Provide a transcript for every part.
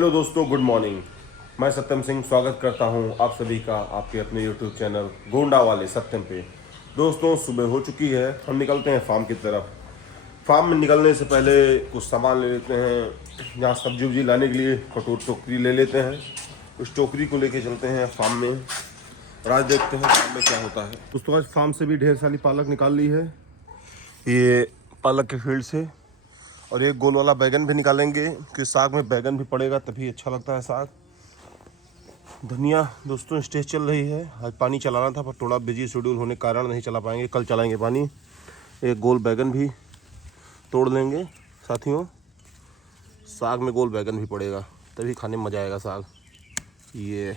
Hello दोस्तों, good morning. मैं सत्यम सिंह स्वागत करता हूं आप सभी का आपके अपने यूट्यूब चैनल गोंडा वाले सत्यम पे। दोस्तों, सुबह हो चुकी है, हम निकलते हैं फार्म की तरफ। फार्म में निकलने से पहले कुछ सामान ले लेते हैं। यहाँ सब्जी उब्जी लाने के लिए टोकरी ले लेते हैं। उस टोकरी को लेके चलते हैं फार्म में और आज देखते हैं फार्म में क्या होता है। दोस्तों, आज फार्म से भी ढेर सारी पालक निकाल ली है, ये पालक के फील्ड से। और एक गोल वाला बैगन भी निकालेंगे कि साग में बैगन भी पड़ेगा तभी अच्छा लगता है साग। धनिया दोस्तों स्टेज चल रही है। आज पानी चलाना था पर थोड़ा बिजी शेड्यूल होने के कारण नहीं चला पाएंगे, कल चलाएंगे पानी। एक गोल बैगन भी तोड़ लेंगे साथियों। साग में गोल बैगन भी पड़ेगा तभी खाने में मज़ा आएगा साग। ये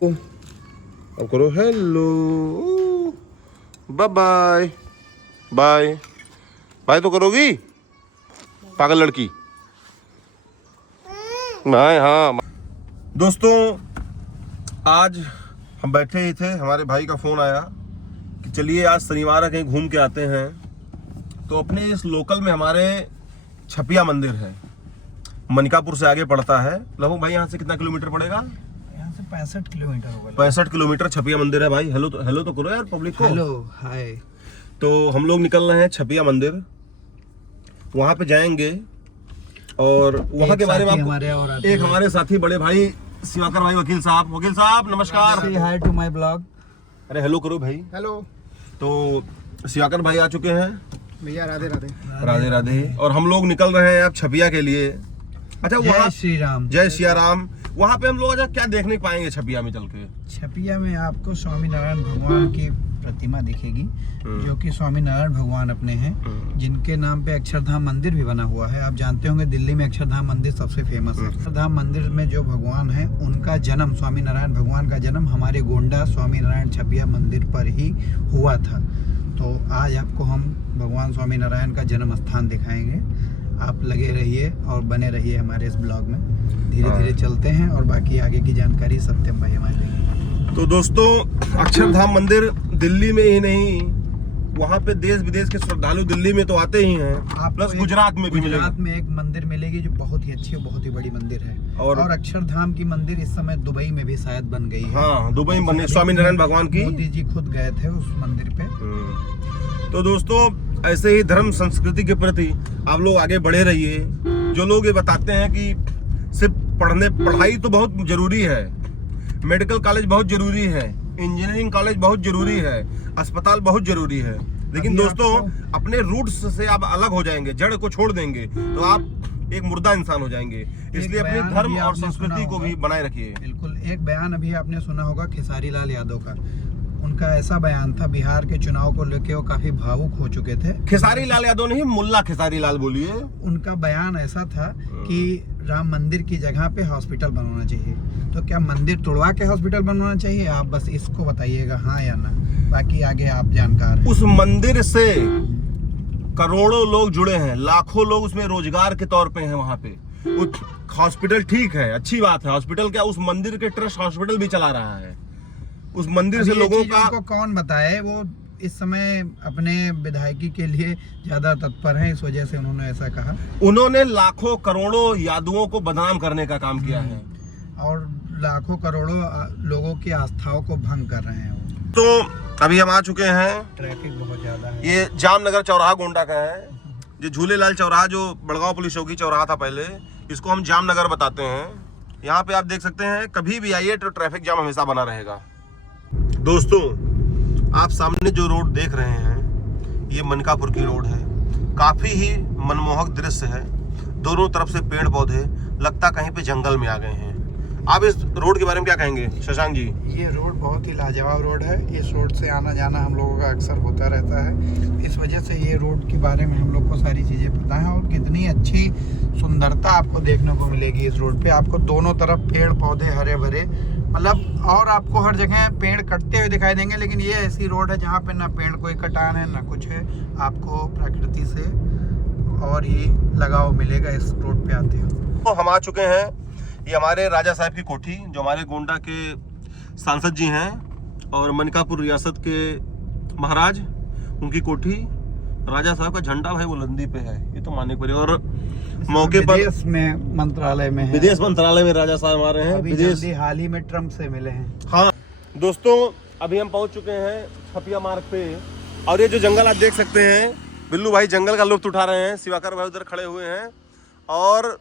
अब करो hello, bye bye bye bye तो करोगी पागल लड़की। हाँ दोस्तों, आज हम बैठे ही थे, हमारे भाई का फ़ोन आया कि चलिए आज शनिवार है कहीं घूम के आते हैं। तो अपने इस लोकल में हमारे छपिया मंदिर है, मनिकापुर से आगे पड़ता है। लगभग भाई यहाँ से कितना किलोमीटर पड़ेगा? यहाँ से 65 किलोमीटर होगा। 65 किलोमीटर छपिया मंदिर है भाई। हेलो तो करो यार पब्लिक को। Hello hi. तो हम लोग निकल रहे हैं छपिया मंदिर, वहाँ पे जाएंगे और वहाँ के बारे में एक हमारे साथी बड़े भाई शिवाकर भाई वकील साहब नमस्कार। हाय टू माय ब्लॉग। अरे हेलो करो भाई। हेलो। तो शिवाकर भाई आ चुके हैं भैया, राधे राधे। राधे राधे। और हम लोग निकल रहे हैं अब छपिया के लिए। अच्छा, वहाँ श्री राम, जय सिया राम। वहाँ पे हम लोग आज क्या देखने पाएंगे छपिया में चल के? छपिया में आपको स्वामी नारायण भगवान की प्रतिमा दिखेगी, जो कि स्वामी नारायण भगवान अपने हैं, जिनके नाम पे अक्षरधाम मंदिर भी बना हुआ है। आप जानते होंगे दिल्ली में अक्षरधाम मंदिर सबसे फेमस है। अक्षरधाम मंदिर में जो भगवान है उनका जन्म, स्वामी नारायण भगवान का जन्म हमारे गोंडा स्वामी नारायण छपिया मंदिर पर ही हुआ था। तो आज आपको हम भगवान स्वामी नारायण का जन्म स्थान दिखाएंगे। आप लगे रहिए और बने रहिए हमारे इस ब्लॉग में। धीरे धीरे चलते हैं और बाकी आगे की जानकारी सत्यम भाई हमारे देंगे। तो दोस्तों, अक्षरधाम मंदिर दिल्ली में ही नहीं, वहाँ पे देश विदेश के श्रद्धालु दिल्ली में तो आते ही हैं, प्लस गुजरात में भी मिलेगा। गुजरात में एक मंदिर मिलेगी जो बहुत ही अच्छी और बहुत ही बड़ी मंदिर है। और अक्षरधाम की मंदिर इस समय दुबई में भी शायद बन गई है। हाँ, दुबई में बनी स्वामी नारायण भगवान की। मोदी जी खुद गए थे उस मंदिर पे। तो दोस्तों, ऐसे ही धर्म संस्कृति के प्रति आप लोग आगे बढ़े रहिए। जो लोग ये बताते हैं कि सिर्फ पढ़ाई तो बहुत जरूरी है, मेडिकल कॉलेज बहुत जरूरी है, इंजीनियरिंग कॉलेज बहुत जरूरी है, अस्पताल बहुत जरूरी है, लेकिन दोस्तों अपने रूट्स से आप अलग हो जाएंगे, जड़ को छोड़ देंगे तो आप एक मुर्दा इंसान हो जाएंगे। इसलिए अपने धर्म और संस्कृति को भी बनाए रखिए। बिल्कुल। एक बयान अभी आपने सुना होगा खेसारी लाल यादव का। उनका ऐसा बयान था, बिहार के चुनाव को लेकर वो काफी भावुक हो चुके थे। खेसारी लाल यादव नहीं, मुल्ला खेसारी लाल बोलिए। उनका बयान ऐसा था कि राम मंदिर की जगह पे हॉस्पिटल बनवाना चाहिए। तो क्या मंदिर तोड़वा के हॉस्पिटल बनवाना चाहिए? आप बस इसको बताइएगा हाँ या ना, बाकी आगे आप जानकार हैं। उस मंदिर से करोड़ों लोग जुड़े हैं, लाखों लोग उसमें रोजगार के तौर पे हैं। वहाँ पे हॉस्पिटल ठीक है, अच्छी बात है। हॉस्पिटल क्या, उस मंदिर के ट्रस्ट हॉस्पिटल भी चला रहा है। उस मंदिर से लोगों का कौन बताए, वो इस समय अपने विधायकी के लिए ज्यादा तत्पर हैं, इस वजह से उन्होंने ऐसा कहा। उन्होंने लाखों करोड़ों यादवों को बदनाम करने का काम किया है और लाखों करोड़ों लोगों की आस्थाओं को भंग कर रहे हैं। तो अभी हम आ चुके हैं, ट्रैफिक बहुत ज्यादा है। ये जामनगर चौराहा गोंडा का है। जो झूलेलाल चौराहा, जो बड़गांव पुलिस चौकी चौराहा था पहले, इसको हम जामनगर बताते हैं। यहाँ पे आप देख सकते हैं, कभी भी आइए तो ट्रैफिक जाम हमेशा बना रहेगा। दोस्तों, आप सामने जो रोड देख रहे हैं ये मनिकापुर की रोड है। काफी ही मनमोहक दृश्य है, दोनों तरफ से पेड़ पौधे, लगता कहीं पे जंगल में आ गए हैं। आप इस रोड के बारे में क्या कहेंगे शशांक जी? ये रोड बहुत ही लाजवाब रोड है। इस रोड से आना जाना हम लोगों का अक्सर होता रहता है। इस वजह से ये रोड के बारे में हम लोग को सारी चीज़ें पता है और कितनी अच्छी सुंदरता आपको देखने को मिलेगी इस रोड पे। आपको दोनों तरफ पेड़ पौधे हरे भरे, मतलब, और आपको हर जगह पेड़ कटते हुए दिखाई देंगे, लेकिन ये ऐसी रोड है जहाँ पे ना पेड़ कोई कटान है ना कुछ है। आपको प्रकृति से और ही लगाव मिलेगा इस रोड पे आते हैं। तो हम आ चुके हैं, ये हमारे राजा साहब की कोठी, जो हमारे गोंडा के सांसद जी हैं और मनिकापुर रियासत के महाराज, उनकी कोठी। राजा साहब का झंडा भाई बुलंदी पे है, ये तो मानने पड़े। और मौके पर विदेश में मंत्रालय में है। विदेश मंत्रालय में राजा साहब हमारे हैं। अभी विदेश जल्दी हाल ही में ट्रम्प से मिले हैं। हाँ दोस्तों, अभी हम पहुंच चुके हैं छपिया मार्ग पे। और ये जो जंगल आप देख सकते हैं, बिल्लू भाई जंगल का लुत्फ उठा रहे हैं, शिवाकर भाई उधर खड़े हुए हैं और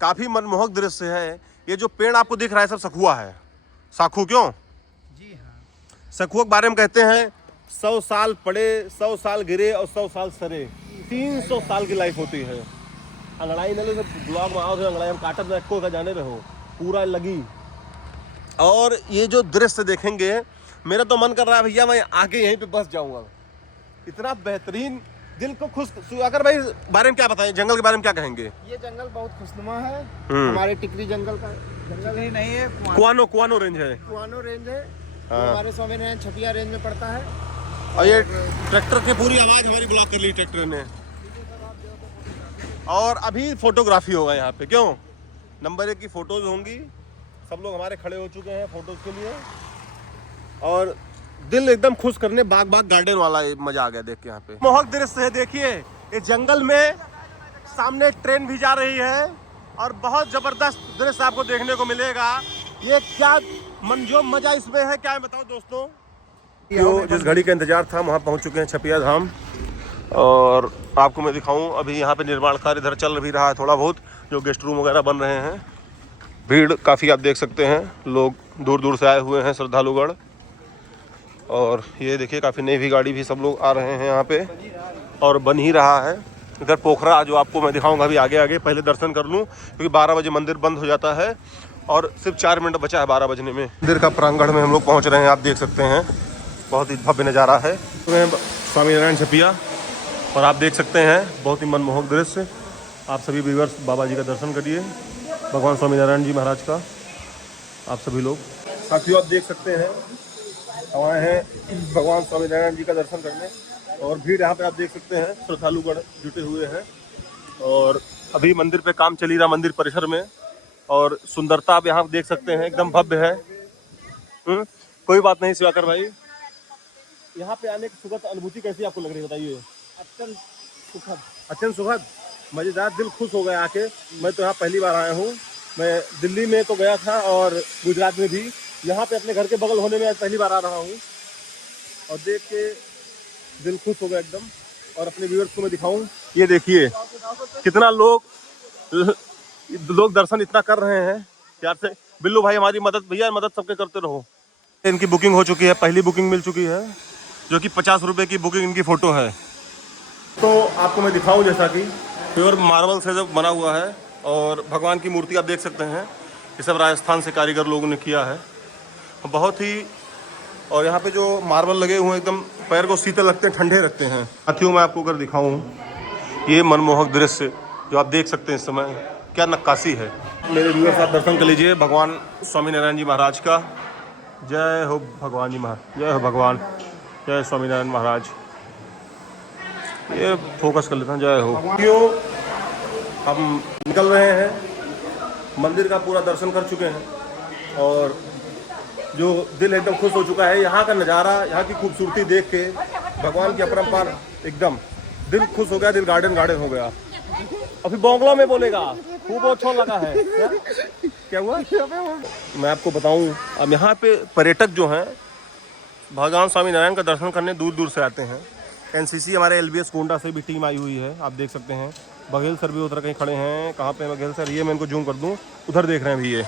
काफी मनमोहक दृश्य है। ये जो पेड़ आपको दिख रहा है सब सखुआ है। साखू क्यों? जी हाँ। सखुआ के बारे में कहते हैं 100 साल पड़े, 100 साल गिरे और 100 साल सरे, 300 साल की लाइफ होती है। अंगड़ाई नले ब्लॉग में आओ, अंगड़ाई हम काटब रखो का जाने रहो पूरा लगी। और ये जो दृश्य देखेंगे, मेरा तो मन कर रहा है भैया मैं आके यहीं पे बस जाऊंगा। इतना बेहतरीन, दिल को खुश। अगर भाई बारे में क्या बताएं, जंगल के बारे में क्या कहेंगे? ये जंगल बहुत खुशनुमा है। हमारे टिकरी जंगल का जंगल ही नहीं है, कुआनो रेंज है। कुआनो रेंज है। हाँ। हमारे स्वामीनारायण छपिया रेंज में पड़ता है। और ये ट्रैक्टर की पूरी आवाज हमारी ब्लॉक कर ली ट्रैक्टर ने। और अभी फोटोग्राफी होगा यहाँ पे, क्यों? नंबर 1 की फोटोज होंगी। सब लोग हमारे खड़े हो चुके हैं फोटोज के लिए और दिल एकदम खुश करने, बाग गार्डन वाला मजा आ गया देख के। यहाँ पे मोहक दृश्य है। देखिए ये जंगल में सामने ट्रेन भी जा रही है और बहुत जबरदस्त दृश्य आपको देखने को मिलेगा। ये क्या जो मजा इसमें है, क्या है बताओ दोस्तों। जो जिस घड़ी का इंतजार था वहाँ पहुँच चुके हैं छपिया धाम। और आपको मैं दिखाऊं, अभी यहाँ पे निर्माण कार्य इधर चल भी रहा है थोड़ा बहुत, जो गेस्ट रूम वगैरह बन रहे हैं। भीड़ काफ़ी आप देख सकते हैं, लोग दूर दूर से आए हुए हैं श्रद्धालुगण। और ये देखिए काफ़ी नई भी गाड़ी भी सब लोग आ रहे हैं यहाँ पे और बन ही रहा है। इधर पोखरा जो आपको मैं दिखाऊंगा अभी आगे। पहले दर्शन कर लूँ क्योंकि 12 बजे मंदिर बंद हो जाता है और सिर्फ 4 मिनट बचा है 12 बजने में। मंदिर का प्रांगण में हम लोग पहुँच रहे हैं, आप देख सकते हैं बहुत ही भव्य नज़ारा है। स्वामीनारायण छपिया और आप देख सकते हैं बहुत ही मनमोहक दृश्य। आप सभी व्यूअर्स बाबा जी का दर्शन करिए, भगवान स्वामीनारायण जी महाराज का। आप सभी लोग साथियों आप देख सकते हैं हम आए हैं भगवान स्वामीनारायण जी का दर्शन करने और भीड़ यहाँ पे आप देख सकते हैं, श्रद्धालुगण जुटे हुए हैं। और अभी मंदिर पे काम चल ही रहा मंदिर परिसर में और सुंदरता आप यहाँ देख सकते हैं, एकदम भव्य है। कोई बात नहीं शिवाकर भाई, यहाँ पे आने की सुखद अनुभूति कैसी आपको लग रही है बताइए? अत्यंत सुखद, मजेदार, दिल खुश हो गया आके। मैं तो यहाँ पहली बार आया हूँ। मैं दिल्ली में तो गया था और गुजरात में भी, यहाँ पे अपने घर के बगल होने में आज पहली बार आ रहा हूँ और देख के दिल खुश हो गया एकदम। और अपने व्यूअर्स को मैं दिखाऊं, ये देखिए कितना लोग दर्शन इतना कर रहे हैं प्यार से। बिल्लू भाई हमारी मदद, भैया मदद सबके करते रहो। इनकी बुकिंग हो चुकी है, पहली बुकिंग मिल चुकी है जो कि 50 रुपये की बुकिंग इनकी फ़ोटो है। तो आपको मैं दिखाऊं जैसा कि प्योर मार्बल से जब बना हुआ है और भगवान की मूर्ति आप देख सकते हैं, ये सब राजस्थान से कारीगर लोगों ने किया है बहुत ही। और यहाँ पे जो मार्बल लगे हुए हैं एकदम पैर को शीतल रखते हैं, ठंडे रखते हैं। साथियों मैं आपको अगर दिखाऊं ये मनमोहक दृश्य जो आप देख सकते हैं इस समय, क्या नक्काशी है। मेरे व्यूअर्स आप दर्शन कर लीजिए भगवान स्वामीनारायण जी महाराज का। जय हो भगवान जी महाराज, जय हो भगवान, जय स्वामीनारायण महाराज। ये फोकस कर लेता हूँ, जय हो। क्यों हम निकल रहे हैं, मंदिर का पूरा दर्शन कर चुके हैं और जो दिल एकदम खुश हो चुका है। यहाँ का नज़ारा, यहाँ की खूबसूरती देख के भगवान की अपरंपार एकदम दिल खुश हो गया, दिल गार्डन हो गया। अभी बंगला में बोलेगा, खूब अच्छा लगा है। क्या हुआ? मैं आपको बताऊं, अब यहाँ पे पर्यटक जो हैं भगवान स्वामीनारायण का दर्शन करने दूर दूर से आते हैं। एनसीसी हमारे LBS गोंडा से भी टीम आई हुई है, आप देख सकते हैं। बघेल सर भी उधर कहीं खड़े हैं। कहाँ पे बघेल सर? ये मैं इनको जूम कर दूं, उधर देख रहे हैं भी ये।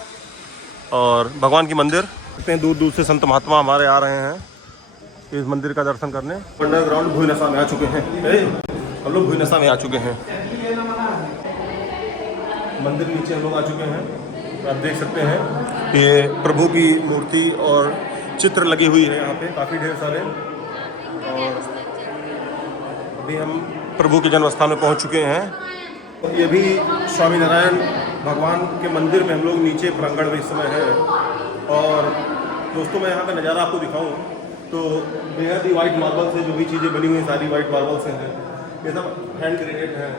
और भगवान की मंदिर दूर दूर से संत महात्मा हमारे आ रहे हैं इस मंदिर का दर्शन करने। अंडरग्राउंड भूइनसा में आ चुके हैं, हम लोग भूइनसा में आ चुके हैं। मंदिर नीचे हम लोग आ चुके हैं, आप देख सकते हैं ये प्रभु की मूर्ति और चित्र लगी हुई है यहाँ पे काफ़ी ढेर सारे। और अभी हम प्रभु के जन्म स्थान में पहुँच चुके हैं। ये भी स्वामीनारायण भगवान के मंदिर में हम लोग नीचे प्रांगण में इस समय हैं। और दोस्तों मैं यहाँ का नज़ारा आपको दिखाऊं तो बेहद ही वाइट मार्बल से जो भी चीज़ें बनी हुई सारी वाइट मार्बल से हैं। ये सब हैंड ग्रेडेड हैं,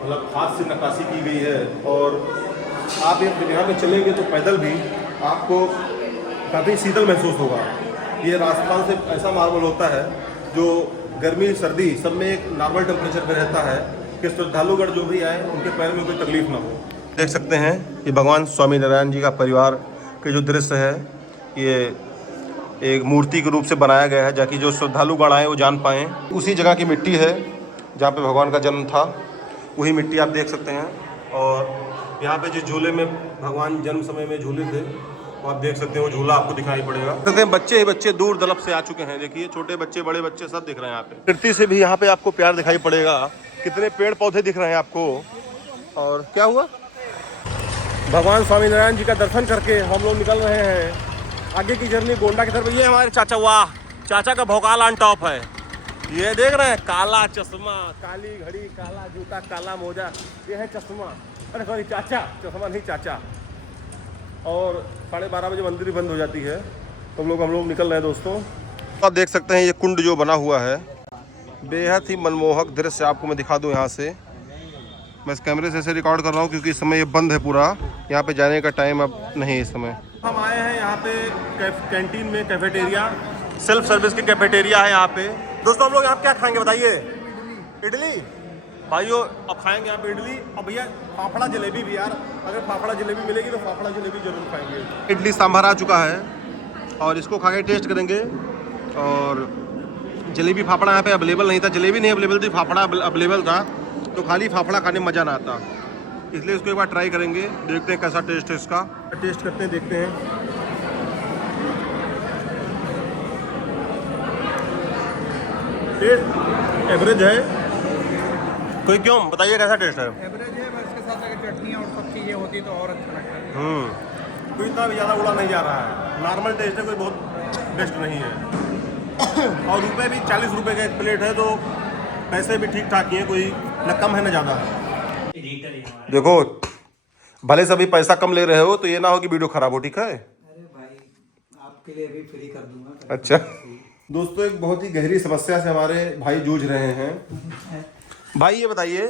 मतलब हाथ से नक्काशी की गई है। और आप यहाँ पे चलेंगे तो पैदल भी आपको काफ़ी शीतल महसूस होगा। ये राजस्थान से ऐसा मार्बल होता है जो गर्मी सर्दी सब में एक नॉर्मल टेम्परेचर पे रहता है कि श्रद्धालुगढ़ जो भी आए उनके पैर में कोई तकलीफ ना हो। देख सकते हैं ये भगवान स्वामी नारायण जी का परिवार के जो दृश्य है, ये एक मूर्ति के रूप से बनाया गया है ताकि जो श्रद्धालुगढ़ आए वो जान पाएँ। उसी जगह की मिट्टी है जहाँ पे भगवान का जन्म था, वही मिट्टी आप देख सकते हैं। और यहाँ पे जिस झूले में भगवान जन्म समय में झूले थे वो आप देख सकते हैं, वो झूला आपको दिखाई पड़ेगा। देखते हैं बच्चे ही बच्चे दूर दलप से आ चुके हैं, देखिए छोटे बच्चे बड़े बच्चे सब दिख रहे हैं यहाँ पे। प्रकृति से भी यहाँ पे आपको प्यार दिखाई पड़ेगा, कितने पेड़ पौधे दिख रहे हैं आपको। और क्या हुआ, भगवान स्वामीनारायण जी का दर्शन करके हम लोग निकल रहे हैं आगे की जर्नी गोंडा की तरफ। ये हमारे चाचा, वाह चाचा का भौकाल ऑन टॉप है, ये देख रहे हैं, काला चश्मा, काली घड़ी, काला जूता, काला मोजा, ये है चश्मा, अरे सॉरी चाचा, चश्मा नहीं चाचा। और 12:30 बजे मंदिर भी बंद हो जाती है, तो हम लोग निकल रहे हैं दोस्तों। आप देख सकते हैं ये कुंड जो बना हुआ है, बेहद ही मनमोहक दृश्य आपको मैं दिखा दूं। यहाँ से मैं इस कैमरे से ऐसे रिकॉर्ड कर रहा हूँ क्योंकि इस समय ये बंद है पूरा, यहाँ पे जाने का टाइम अब नहीं है इस समय। हम आए हैं यहाँ पे कैंटीन में, कैफेटेरिया, सेल्फ सर्विस की कैफेटेरिया है यहाँ पे। दोस्तों हम लोग यहाँ क्या खाएंगे बताइए? इडली भाइयों, अब खाएंगे यहाँ पे इडली। और भैया फाफड़ा जलेबी भी यार, अगर फाफड़ा जलेबी मिलेगी तो फाफड़ा जलेबी जरूर खाएंगे। इडली सांभर आ चुका है और इसको खा के टेस्ट करेंगे। और जलेबी फाफड़ा यहाँ पे अवेलेबल नहीं था, जलेबी नहीं अवेलेबल थी, फाफड़ा अवेलेबल था, तो खाली फाफड़ा खाने में मज़ा ना आता, इसलिए इसको एक बार ट्राई करेंगे, देखते हैं कैसा टेस्ट है इसका। टेस्ट करते हैं, देखते हैं। टेस्ट एवरेज है कोई, क्यों बताइए कैसा टेस्ट है? एवरेज है, बस इसके साथ अगर चटनी और सब चीज़ें होती तो और अच्छा लगता है। कोई इतना भी ज़्यादा उड़ा नहीं जा रहा है, नॉर्मल टेस्ट है, कोई बहुत बेस्ट नहीं है। और रुपए भी 40 रुपए का एक प्लेट है, तो पैसे भी ठीक ठाक ही हैं, कोई न कम है न ज़्यादा है। देखो भले सभी पैसा कम ले रहे हो तो ये ना हो कि वीडियो खराब हो, ठीक है? अरे भाई आपके लिए भी फ्री कर दूंगा। अच्छा दोस्तों, एक बहुत ही गहरी समस्या से हमारे भाई जूझ रहे हैं। भाई ये बताइए,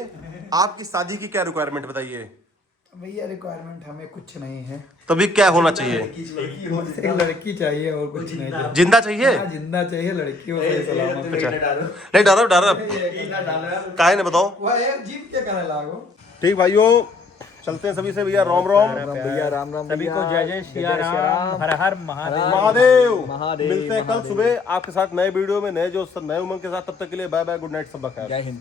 आपकी शादी की क्या रिक्वायरमेंट बताइए? भैया रिक्वायरमेंट हमें कुछ नहीं है, तभी क्या होना चाहिए? एक लड़की चाहिए और कुछ नहीं चाहिए। जिंदा चाहिए? हाँ, जिंदा चाहिए, लड़की हो सही सलामत। अच्छा नहीं, डर काहे ने बताओ, जीप क्या करने लागो। ठीक भाइयों, चलते हैं सभी से। भैया राम राम भैया, राम राम सभी को जय जय सिया राम, हर हर महादेव। मिलते हैं कल सुबह आपके साथ नए वीडियो में, नए जो नए उमंग के साथ। तब तक के लिए बाय बाय, गुड नाइट, सब बखैर। जय हिंद।